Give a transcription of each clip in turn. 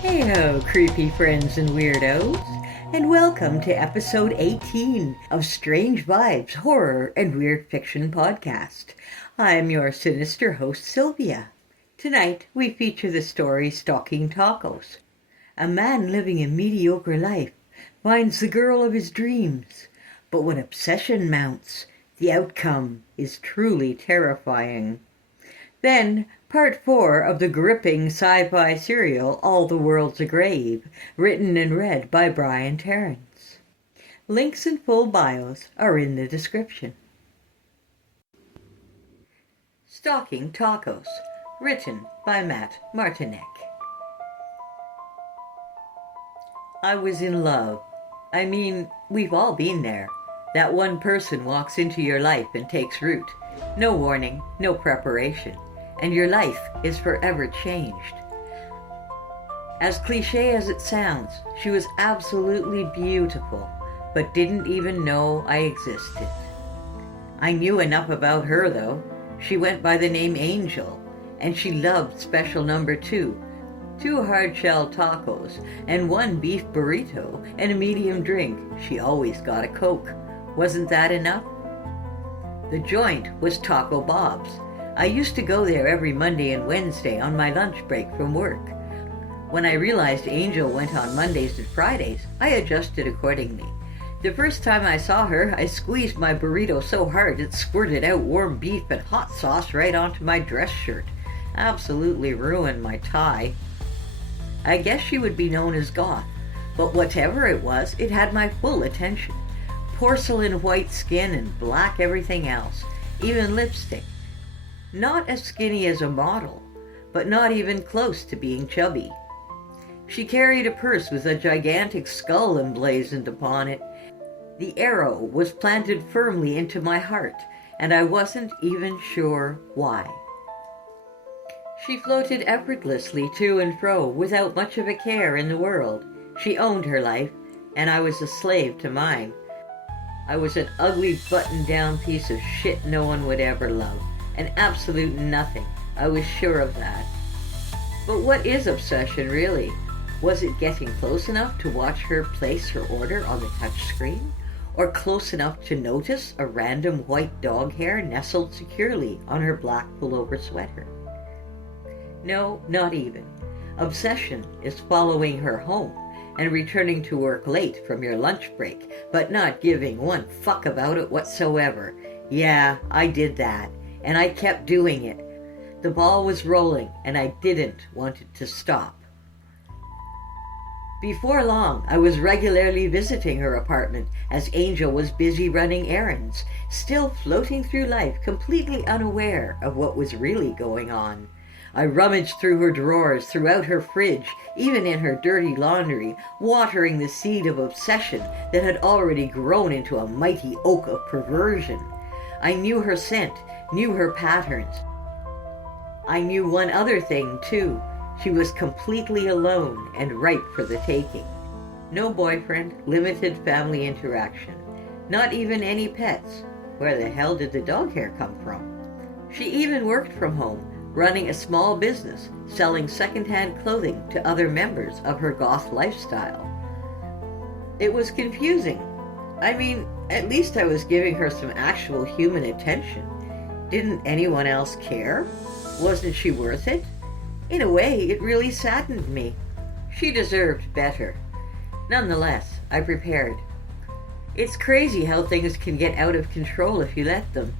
Hey-ho, creepy friends and weirdos, and welcome to episode 18 of Strange Vibes Horror and Weird Fiction Podcast. I'm your sinister host, Sylvia. Tonight, we feature the story Stalking Tacos. A man living a mediocre life finds the girl of his dreams, but when obsession mounts, the outcome is truly terrifying. Then, Part 4 of the gripping sci-fi serial All the World's a Grave, written and read by Terence. Links and full bios are in the description. Stalking Tacos, written by Martinek. I was in love. I mean, we've all been there. That one person walks into your life and takes root. No warning, no preparation. And your life is forever changed. As cliche as it sounds, she was absolutely beautiful, but didn't even know I existed. I knew enough about her, though. She went by the name Angel, and she loved special number 2, 2 hard-shell tacos, and 1 beef burrito, and a medium drink. She always got a Coke. Wasn't that enough? The joint was Taco Bob's. I used to go there every Monday and Wednesday on my lunch break from work. When I realized Angel went on Mondays and Fridays, I adjusted accordingly. The first time I saw her, I squeezed my burrito so hard it squirted out warm beef and hot sauce right onto my dress shirt. Absolutely ruined my tie. I guess she would be known as goth, but whatever it was, it had my full attention. Porcelain white skin and black everything else, even lipstick. Not as skinny as a model, but not even close to being chubby. She carried a purse with a gigantic skull emblazoned upon it. The arrow was planted firmly into my heart, and I wasn't even sure why. She floated effortlessly to and fro without much of a care in the world. She owned her life, and I was a slave to mine. I was an ugly button-down piece of shit no one would ever love. An absolute nothing. I was sure of that. But what is obsession, really? Was it getting close enough to watch her place her order on the touchscreen? Or close enough to notice a random white dog hair nestled securely on her black pullover sweater? No, not even. Obsession is following her home and returning to work late from your lunch break, but not giving one fuck about it whatsoever. Yeah, I did that. And I kept doing it. The ball was rolling, and I didn't want it to stop. Before long, I was regularly visiting her apartment as Angel was busy running errands, still floating through life completely unaware of what was really going on. I rummaged through her drawers, throughout her fridge, even in her dirty laundry, watering the seed of obsession that had already grown into a mighty oak of perversion. I knew her scent, knew her patterns. I knew one other thing, too. She was completely alone and ripe for the taking. No boyfriend, limited family interaction. Not even any pets. Where the hell did the dog hair come from? She even worked from home, running a small business, selling secondhand clothing to other members of her goth lifestyle. It was confusing. I mean, at least I was giving her some actual human attention. Didn't anyone else care? Wasn't she worth it? In a way, it really saddened me. She deserved better. Nonetheless, I prepared. It's crazy how things can get out of control if you let them.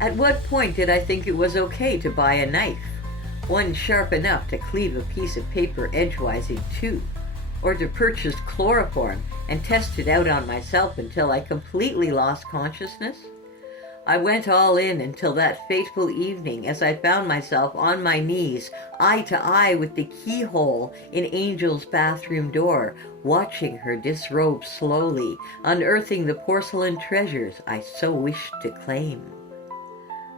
At what point did I think it was okay to buy a knife? One sharp enough to cleave a piece of paper edgewise in 2. Or to purchase chloroform and test it out on myself until I completely lost consciousness? I went all in until that fateful evening as I found myself on my knees, eye to eye with the keyhole in Angel's bathroom door, watching her disrobe slowly, unearthing the porcelain treasures I so wished to claim.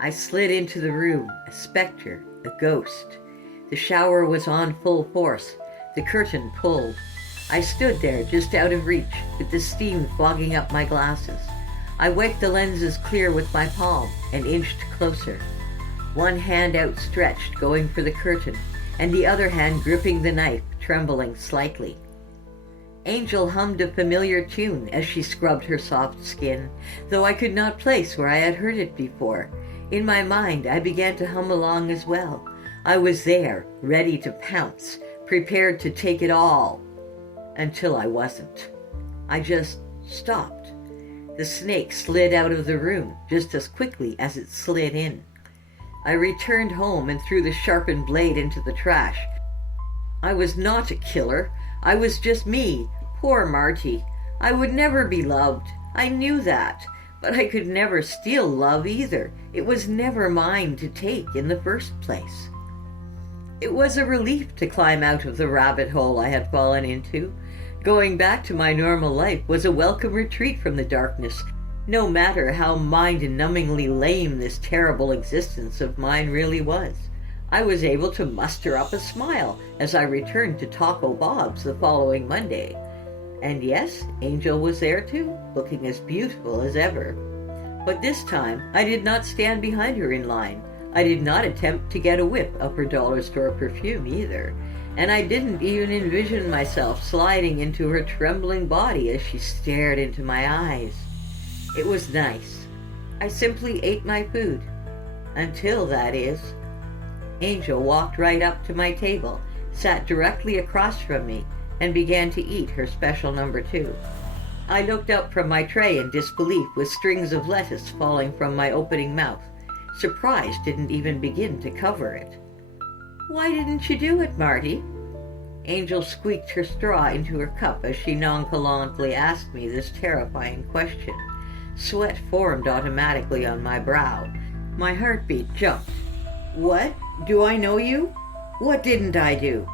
I slid into the room, a specter, a ghost. The shower was on full force, the curtain pulled. I stood there just out of reach, with the steam fogging up my glasses. I wiped the lenses clear with my palm and inched closer. One hand outstretched, going for the curtain, and the other hand gripping the knife, trembling slightly. Angel hummed a familiar tune as she scrubbed her soft skin, though I could not place where I had heard it before. In my mind, I began to hum along as well. I was there, ready to pounce, prepared to take it all, until I wasn't. I just stopped. The snake slid out of the room just as quickly as it slid in. I returned home and threw the sharpened blade into the trash. I was not a killer. I was just me, poor Marty. I would never be loved. I knew that. But I could never steal love either. It was never mine to take in the first place. It was a relief to climb out of the rabbit hole I had fallen into. Going back to my normal life was a welcome retreat from the darkness, no matter how mind-numbingly lame this terrible existence of mine really was. I was able to muster up a smile as I returned to Taco Bob's the following Monday. And yes, Angel was there too, looking as beautiful as ever. But this time, I did not stand behind her in line. I did not attempt to get a whiff of her dollar store perfume either. And I didn't even envision myself sliding into her trembling body as she stared into my eyes. It was nice. I simply ate my food. Until, that is. Angel walked right up to my table, sat directly across from me, and began to eat her special number 2. I looked up from my tray in disbelief with strings of lettuce falling from my opening mouth. Surprise didn't even begin to cover it. "Why didn't you do it, Marty?" Angel squeaked her straw into her cup as she nonchalantly asked me this terrifying question. Sweat formed automatically on my brow. My heartbeat jumped. "What? Do I know you? What didn't I do?"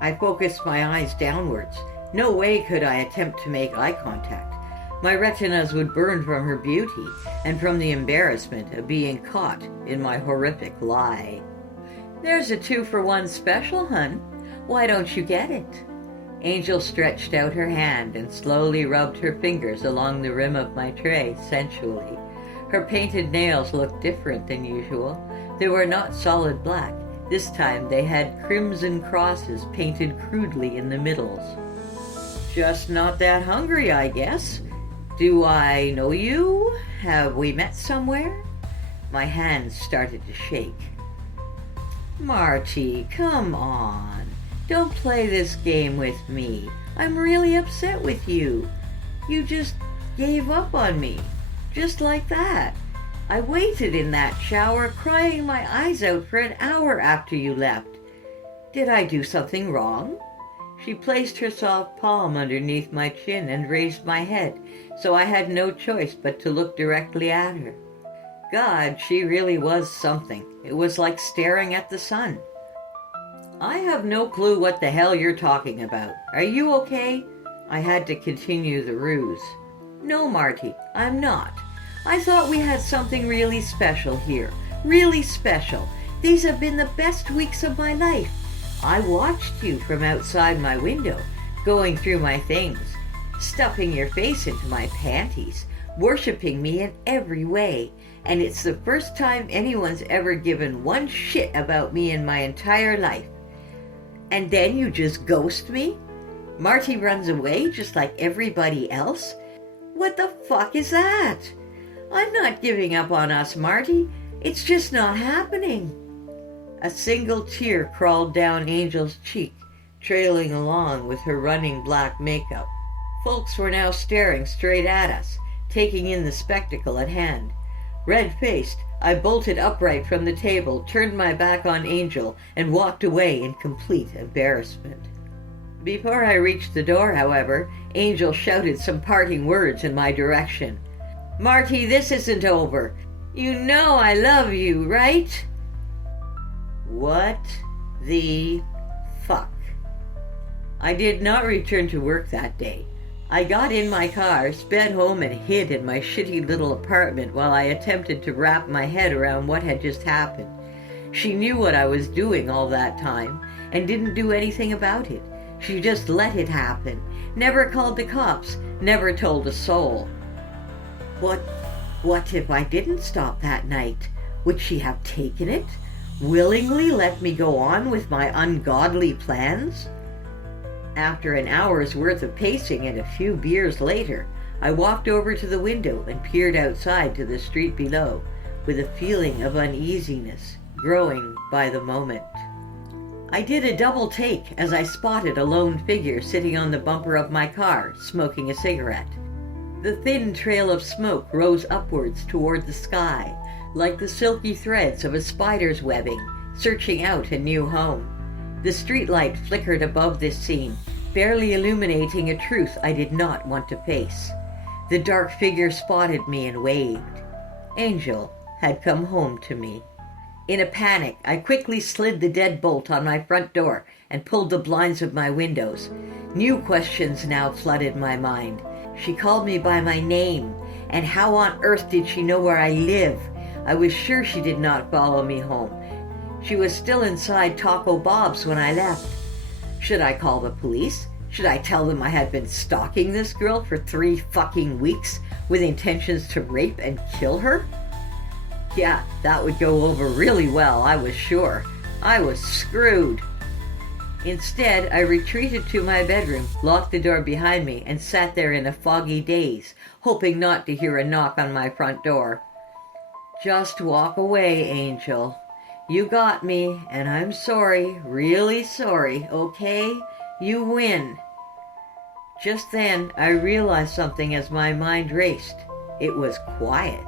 I focused my eyes downwards. No way could I attempt to make eye contact. My retinas would burn from her beauty and from the embarrassment of being caught in my horrific lie. "There's a 2-for-1 special, hun. Why don't you get it?" Angel stretched out her hand and slowly rubbed her fingers along the rim of my tray sensually. Her painted nails looked different than usual. They were not solid black. This time they had crimson crosses painted crudely in the middles. "Just not that hungry, I guess. Do I know you? Have we met somewhere?" My hands started to shake. "Marty, come on. Don't play this game with me. I'm really upset with you. You just gave up on me. Just like that. I waited in that shower, crying my eyes out for an hour after you left. Did I do something wrong?" She placed her soft palm underneath my chin and raised my head, so I had no choice but to look directly at her. God, she really was something. It was like staring at the sun. "I have no clue what the hell you're talking about. Are you okay?" I had to continue the ruse. "No, Marty, I'm not. I thought we had something really special here. Really special. These have been the best weeks of my life. I watched you from outside my window, going through my things, stuffing your face into my panties, worshipping me in every way, and it's the first time anyone's ever given one shit about me in my entire life. And then you just ghost me? Marty runs away just like everybody else? What the fuck is that? I'm not giving up on us, Marty. It's just not happening." A single tear crawled down Angel's cheek, trailing along with her running black makeup. Folks were now staring straight at us, taking in the spectacle at hand. Red-faced, I bolted upright from the table, turned my back on Angel, and walked away in complete embarrassment. Before I reached the door, however, Angel shouted some parting words in my direction. "Marty, this isn't over. You know I love you, right?" What the fuck? I did not return to work that day. I got in my car, sped home, and hid in my shitty little apartment while I attempted to wrap my head around what had just happened. She knew what I was doing all that time and didn't do anything about it. She just let it happen, never called the cops, never told a soul. What if I didn't stop that night? Would she have taken it? willingly let me go on with my ungodly plans? After an hour's worth of pacing and a few beers later, I walked over to the window and peered outside to the street below, with a feeling of uneasiness growing by the moment. I did a double take as I spotted a lone figure sitting on the bumper of my car, smoking a cigarette. The thin trail of smoke rose upwards toward the sky, like the silky threads of a spider's webbing, searching out a new home. The streetlight flickered above this scene, barely illuminating a truth I did not want to face. The dark figure spotted me and waved. Angel had come home to me. In a panic, I quickly slid the deadbolt on my front door and pulled the blinds of my windows. New questions now flooded my mind. She called me by my name, and how on earth did she know where I live? I was sure she did not follow me home. She was still inside Taco Bob's when I left. Should I call the police? Should I tell them I had been stalking this girl for 3 fucking weeks with intentions to rape and kill her? Yeah, that would go over really well, I was sure. I was screwed. Instead, I retreated to my bedroom, locked the door behind me, and sat there in a foggy daze, hoping not to hear a knock on my front door. Just walk away, Angel. You got me, and I'm sorry, really sorry, okay? You win. Just then, I realized something as my mind raced. It was quiet.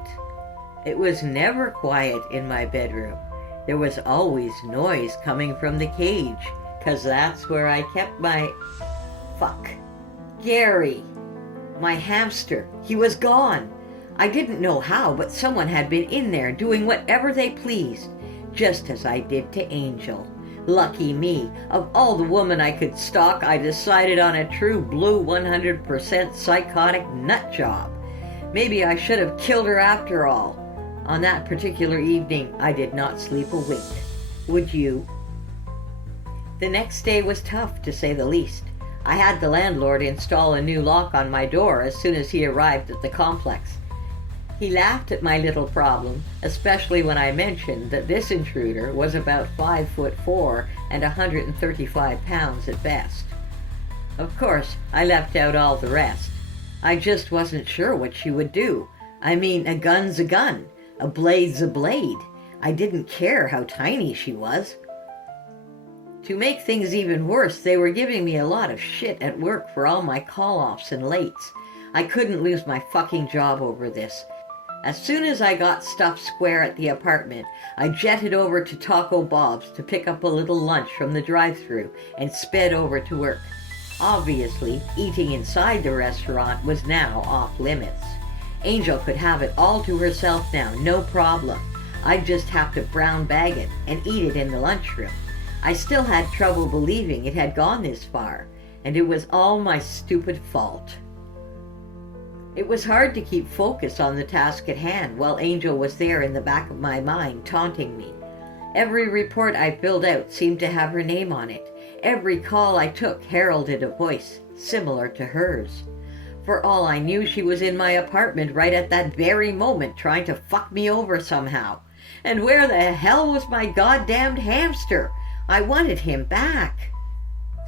It was never quiet in my bedroom. There was always noise coming from the cage, 'cause that's where I kept my... Fuck. Gary. My hamster. He was gone. I didn't know how, but someone had been in there doing whatever they pleased, just as I did to Angel. Lucky me. Of all the women I could stalk, I decided on a true blue 100% psychotic nut job. Maybe I should have killed her after all. On that particular evening, I did not sleep a wink. Would you? The next day was tough, to say the least. I had the landlord install a new lock on my door as soon as he arrived at the complex. He laughed at my little problem, especially when I mentioned that this intruder was about 5'4" and 135 pounds at best. Of course, I left out all the rest. I just wasn't sure what she would do. I mean, a gun's a gun. A blade's a blade. I didn't care how tiny she was. To make things even worse, they were giving me a lot of shit at work for all my call-offs and lates. I couldn't lose my fucking job over this. As soon as I got stuff square at the apartment, I jetted over to Taco Bob's to pick up a little lunch from the drive-thru and sped over to work. Obviously, eating inside the restaurant was now off limits. Angel could have it all to herself now, no problem. I'd just have to brown bag it and eat it in the lunchroom. I still had trouble believing it had gone this far, and it was all my stupid fault. It was hard to keep focus on the task at hand while Angel was there in the back of my mind, taunting me. Every report I filled out seemed to have her name on it. Every call I took heralded a voice similar to hers. For all I knew, she was in my apartment right at that very moment, trying to fuck me over somehow. And where the hell was my goddamned hamster? I wanted him back.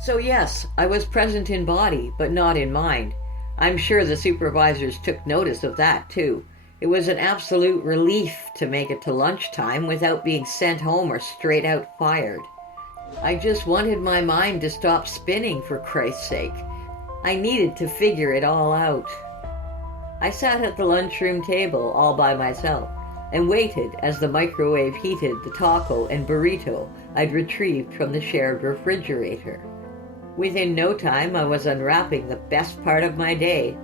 So yes, I was present in body, but not in mind. I'm sure the supervisors took notice of that, too. It was an absolute relief to make it to lunchtime without being sent home or straight out fired. I just wanted my mind to stop spinning, for Christ's sake. I needed to figure it all out. I sat at the lunchroom table all by myself and waited as the microwave heated the taco and burrito I'd retrieved from the shared refrigerator. Within no time, I was unwrapping the best part of my day.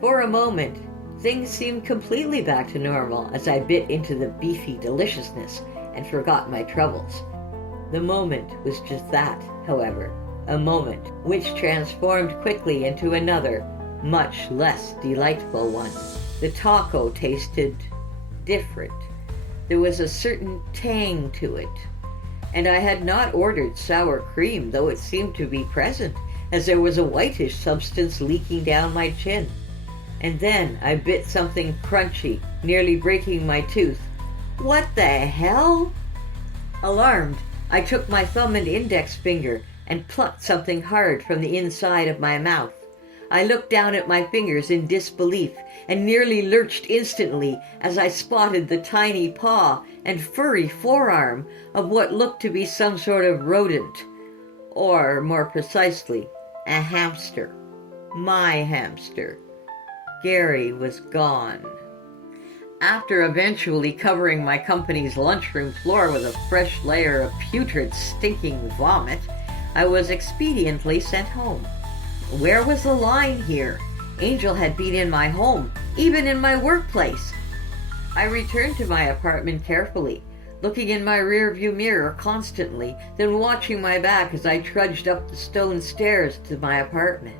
For a moment, things seemed completely back to normal as I bit into the beefy deliciousness and forgot my troubles. The moment was just that, however, a moment which transformed quickly into another, much less delightful one. The taco tasted different. There was a certain tang to it. And I had not ordered sour cream, though it seemed to be present, as there was a whitish substance leaking down my chin. And then I bit something crunchy, nearly breaking my tooth. What the hell? Alarmed, I took my thumb and index finger and plucked something hard from the inside of my mouth. I looked down at my fingers in disbelief and nearly lurched instantly as I spotted the tiny paw and furry forearm of what looked to be some sort of rodent. Or, more precisely, a hamster. My hamster. Gary was gone. After eventually covering my company's lunchroom floor with a fresh layer of putrid, stinking vomit, I was expediently sent home. Where was the line here? Angel had been in my home, even in my workplace. I returned to my apartment carefully, looking in my rearview mirror constantly, then watching my back as I trudged up the stone stairs to my apartment.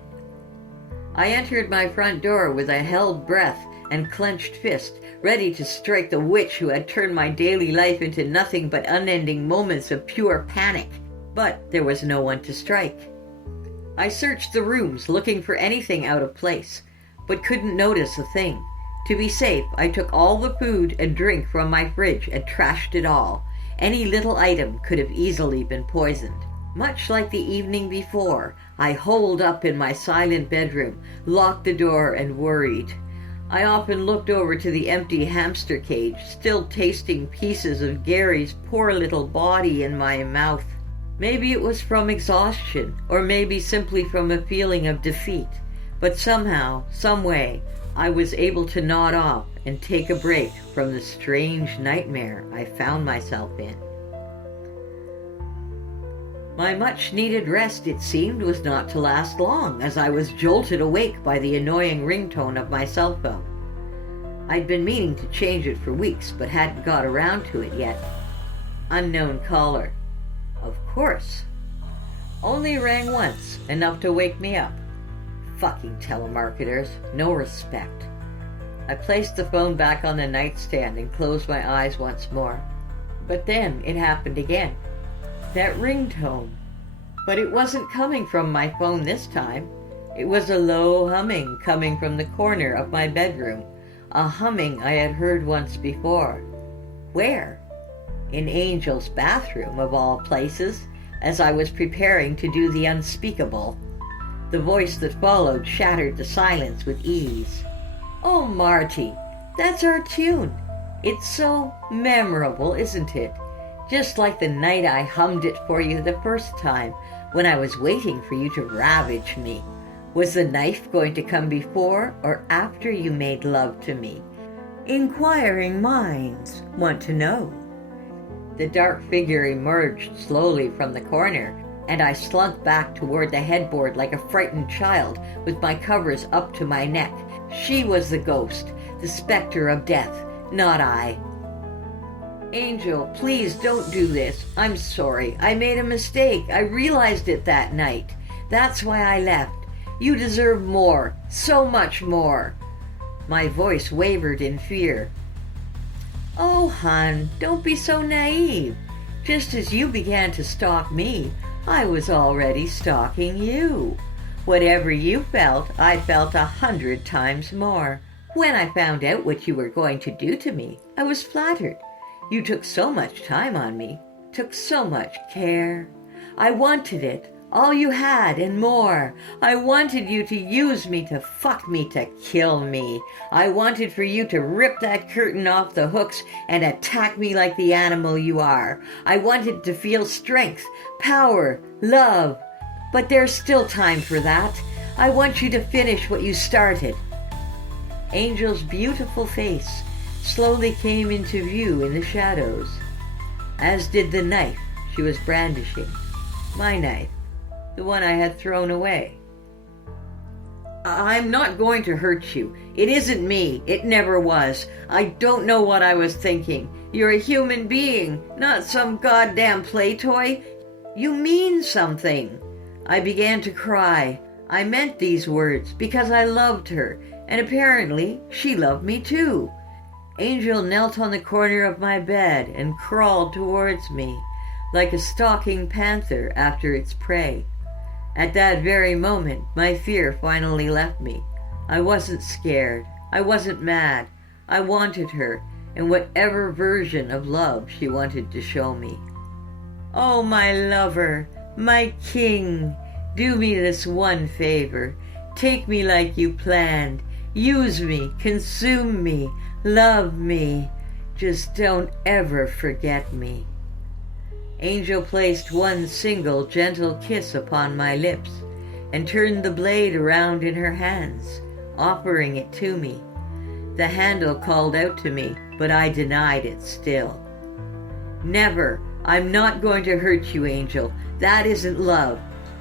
I entered my front door with a held breath and clenched fist, ready to strike the witch who had turned my daily life into nothing but unending moments of pure panic. But there was no one to strike. I searched the rooms looking for anything out of place, but couldn't notice a thing. To be safe, I took all the food and drink from my fridge and trashed it all. Any little item could have easily been poisoned. Much like the evening before, I holed up in my silent bedroom, locked the door, and worried. I often looked over to the empty hamster cage, still tasting pieces of Gary's poor little body in my mouth. Maybe it was from exhaustion, or maybe simply from a feeling of defeat. But somehow, someway, I was able to nod off and take a break from the strange nightmare I found myself in. My much-needed rest, it seemed, was not to last long, as I was jolted awake by the annoying ringtone of my cell phone. I'd been meaning to change it for weeks, but hadn't got around to it yet. Unknown caller. Of course. Only rang once, enough to wake me up. Fucking telemarketers, no respect. I placed the phone back on the nightstand and closed my eyes once more. But then it happened again. That ringtone. But it wasn't coming from my phone this time. It was a low humming coming from the corner of my bedroom. A humming I had heard once before. Where? In Angel's bathroom, of all places, as I was preparing to do the unspeakable. The voice that followed shattered the silence with ease. "Oh, Marty, that's our tune. It's so memorable, isn't it? Just like the night I hummed it for you the first time, when I was waiting for you to ravage me. Was the knife going to come before or after you made love to me? Inquiring minds want to know." The dark figure emerged slowly from the corner, and I slunk back toward the headboard like a frightened child, with my covers up to my neck. She was the ghost, the specter of death, not I. "Angel, please don't do this. I'm sorry. I made a mistake. I realized it that night. That's why I left. You deserve more, so much more." My voice wavered in fear. "Oh, hon, don't be so naive. Just as you began to stalk me, I was already stalking you. Whatever you felt, I felt 100 times more. When I found out what you were going to do to me, I was flattered. You took so much time on me, took so much care. I wanted it, all you had and more. I wanted you to use me, to fuck me, to kill me. I wanted for you to rip that curtain off the hooks and attack me like the animal you are. I wanted to feel strength, power, love. But there's still time for that. I want you to finish what you started." Angel's beautiful face slowly came into view in the shadows, as did the knife she was brandishing. My knife. The one I had thrown away. "I'm not going to hurt you. It isn't me. It never was. I don't know what I was thinking. You're a human being, not some goddamn play toy. You mean something." I began to cry. I meant these words because I loved her, and apparently she loved me too. Angel knelt on the corner of my bed and crawled towards me, like a stalking panther after its prey. At that very moment, my fear finally left me. I wasn't scared. I wasn't mad. I wanted her, and whatever version of love she wanted to show me. Oh, my lover, my king, do me this one favor. Take me like you planned. Use me, consume me, love me. Just don't ever forget me. Angel placed one single gentle kiss upon my lips and turned the blade around in her hands, offering it to me. The handle called out to me, but I denied it still. Never. I'm not going to hurt you, Angel. That isn't love.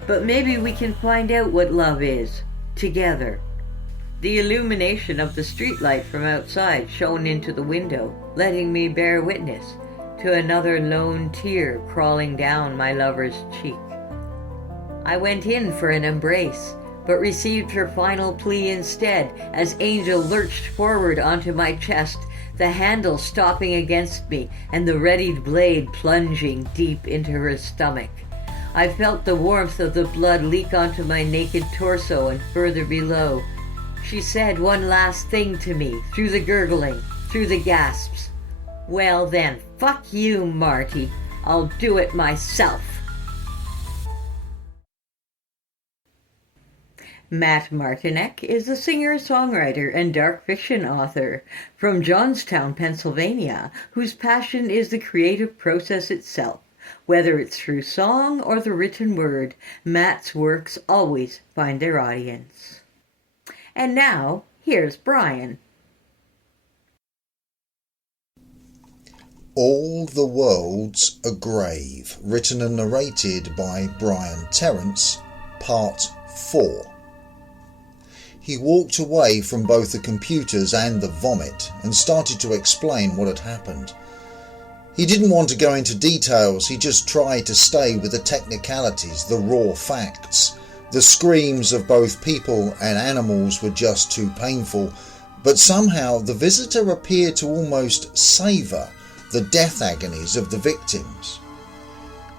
But maybe we can find out what love is, together. The illumination of the streetlight from outside shone into the window, letting me bear witness to another lone tear crawling down my lover's cheek. I went in for an embrace, but received her final plea instead as Angel lurched forward onto my chest, the handle stopping against me and the readied blade plunging deep into her stomach. I felt the warmth of the blood leak onto my naked torso and further below. She said one last thing to me, through the gurgling, through the gasps. Well then, fuck you, Marty. I'll do it myself. Matt Martinek is a singer-songwriter and dark fiction author from Johnstown, Pennsylvania, whose passion is the creative process itself. Whether it's through song or the written word, Matt's works always find their audience. And now, here's Brian. All the World's a Grave, written and narrated by Brian Terence, Part 4. He walked away from both the computers and the vomit and started to explain what had happened. He didn't want to go into details, he just tried to stay with the technicalities, the raw facts. The screams of both people and animals were just too painful, but somehow the visitor appeared to almost savour the death agonies of the victims.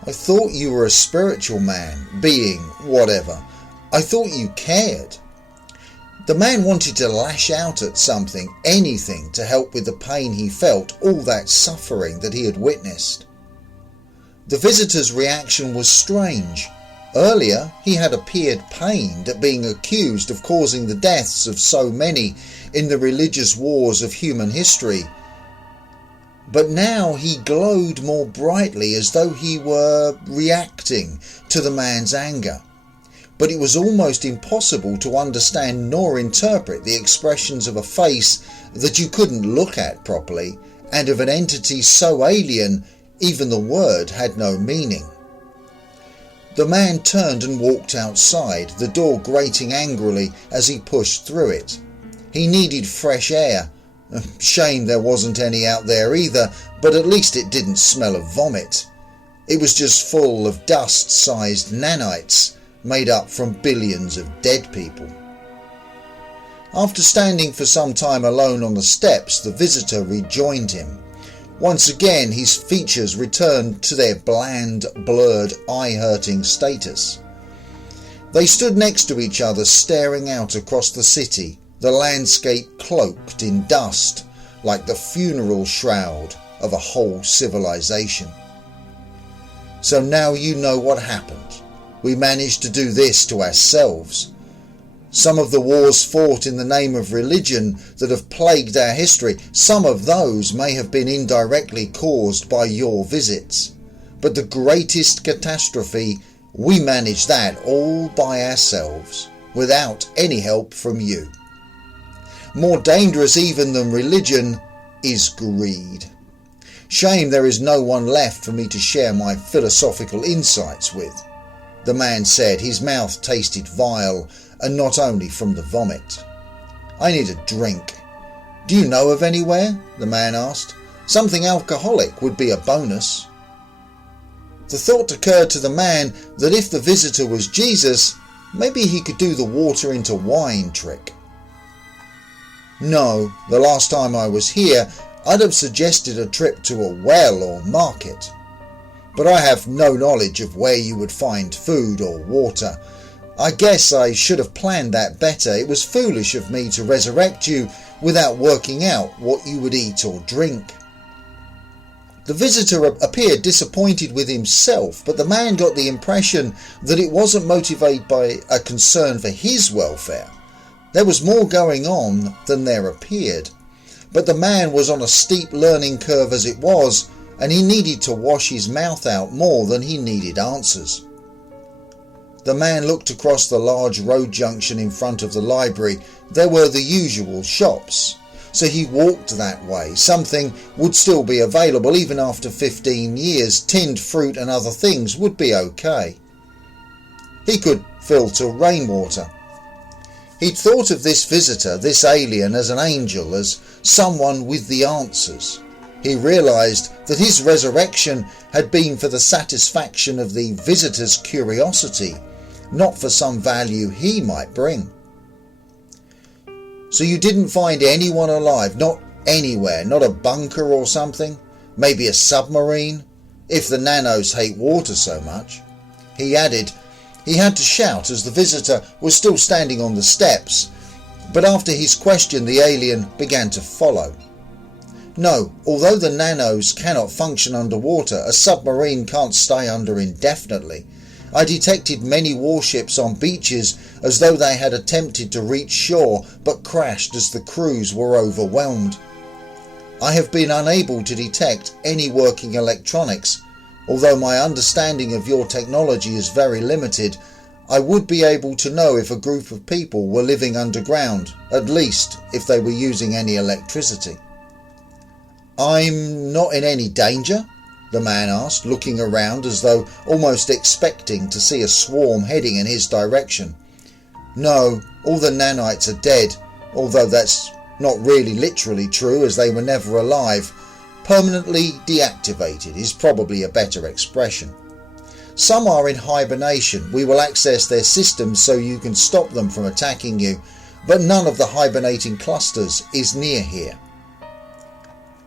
I thought you were a spiritual man, being, whatever. I thought you cared. The man wanted to lash out at something, anything, to help with the pain he felt, all that suffering that he had witnessed. The visitor's reaction was strange. Earlier, he had appeared pained at being accused of causing the deaths of so many in the religious wars of human history. But now he glowed more brightly as though he were reacting to the man's anger. But it was almost impossible to understand nor interpret the expressions of a face that you couldn't look at properly, and of an entity so alien even the word had no meaning. The man turned and walked outside, the door grating angrily as he pushed through it. He needed fresh air. Shame there wasn't any out there either, but at least it didn't smell of vomit. It was just full of dust-sized nanites, made up from billions of dead people. After standing for some time alone on the steps, the visitor rejoined him. Once again his features returned to their bland, blurred, eye-hurting status. They stood next to each other, staring out across the city, the landscape cloaked in dust like the funeral shroud of a whole civilization. So now you know what happened. We managed to do this to ourselves. Some of the wars fought in the name of religion that have plagued our history, some of those may have been indirectly caused by your visits. But the greatest catastrophe, we managed that all by ourselves, without any help from you. More dangerous even than religion is greed. Shame there is no one left for me to share my philosophical insights with. The man said, his mouth tasted vile, and not only from the vomit. I need a drink. Do you know of anywhere? The man asked. Something alcoholic would be a bonus. The thought occurred to the man that if the visitor was Jesus, maybe he could do the water into wine trick. No, the last time I was here, I'd have suggested a trip to a well or market. But I have no knowledge of where you would find food or water. I guess I should have planned that better. It was foolish of me to resurrect you without working out what you would eat or drink. The visitor appeared disappointed with himself, but the man got the impression that it wasn't motivated by a concern for his welfare. There was more going on than there appeared, but the man was on a steep learning curve as it was, and he needed to wash his mouth out more than he needed answers. The man looked across the large road junction in front of the library. There were the usual shops, so he walked that way. Something would still be available even after 15 years. Tinned fruit and other things would be okay. He could filter rainwater. He'd thought of this visitor, this alien, as an angel, as someone with the answers. He realised that his resurrection had been for the satisfaction of the visitor's curiosity, not for some value he might bring. So you didn't find anyone alive, not anywhere, not a bunker or something, maybe a submarine, if the nanos hate water so much. He added. He had to shout as the visitor was still standing on the steps, but after his question the alien began to follow. No, although the nanos cannot function underwater, a submarine can't stay under indefinitely. I detected many warships on beaches as though they had attempted to reach shore but crashed as the crews were overwhelmed. I have been unable to detect any working electronics. Although my understanding of your technology is very limited, I would be able to know if a group of people were living underground, at least if they were using any electricity. I'm not in any danger? The man asked, looking around as though almost expecting to see a swarm heading in his direction. No, all the nanites are dead, although that's not really literally true as they were never alive. Permanently deactivated is probably a better expression. Some are in hibernation. We will access their systems so you can stop them from attacking you, but none of the hibernating clusters is near here.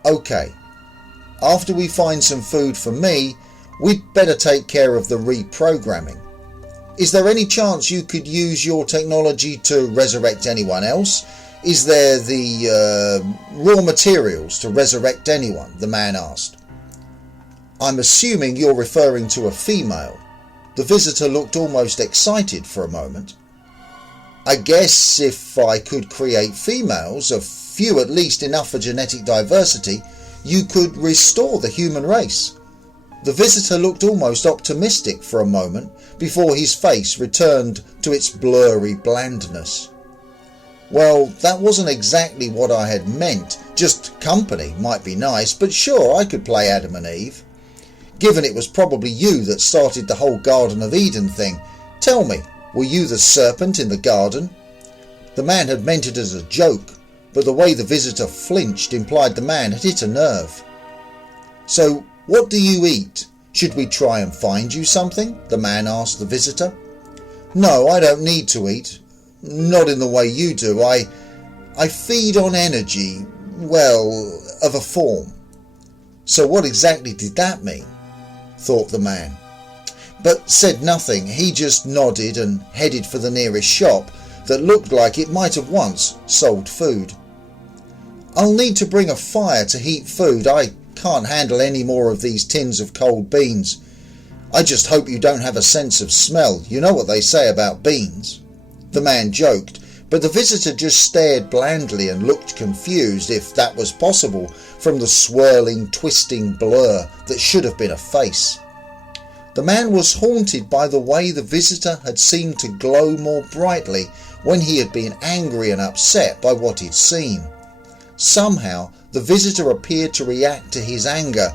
Okay, after we find some food for me, we'd better take care of the reprogramming. Is there any chance you could use your technology to resurrect anyone else? Is there the raw materials to resurrect anyone? The man asked. I'm assuming you're referring to a female. The visitor looked almost excited for a moment. I guess if I could create females, a few at least enough for genetic diversity, you could restore the human race. The visitor looked almost optimistic for a moment before his face returned to its blurry blandness. Well, that wasn't exactly what I had meant. Just company might be nice, but sure, I could play Adam and Eve. Given it was probably you that started the whole Garden of Eden thing, tell me, were you the serpent in the garden? The man had meant it as a joke, but the way the visitor flinched implied the man had hit a nerve. So, what do you eat? Should we try and find you something? The man asked the visitor. No, I don't need to eat. Not in the way you do. I feed on energy, well, of a form. So what exactly did that mean? Thought the man. But said nothing. He just nodded and headed for the nearest shop that looked like it might have once sold food. I'll need to bring a fire to heat food. I can't handle any more of these tins of cold beans. I just hope you don't have a sense of smell. You know what they say about beans. The man joked, but the visitor just stared blandly and looked confused, if that was possible, from the swirling, twisting blur that should have been a face. The man was haunted by the way the visitor had seemed to glow more brightly when he had been angry and upset by what he'd seen. Somehow, the visitor appeared to react to his anger.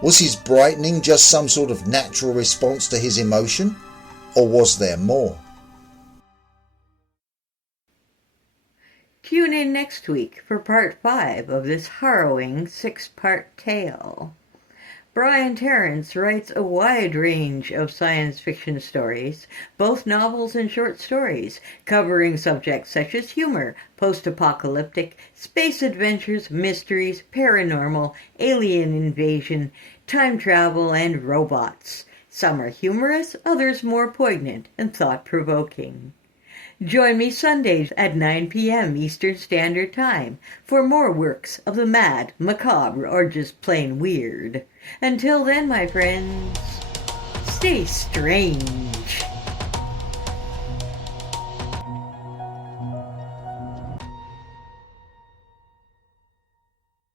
Was his brightening just some sort of natural response to his emotion? Or was there more? Tune in next week for part 5 of this harrowing 6-part tale. Brian Terence writes a wide range of science fiction stories, both novels and short stories, covering subjects such as humor, post-apocalyptic, space adventures, mysteries, paranormal, alien invasion, time travel, and robots. Some are humorous, others more poignant and thought-provoking. Join me Sundays at 9 p.m. Eastern Standard Time for more works of the mad, macabre, or just plain weird. Until then, my friends, stay strange.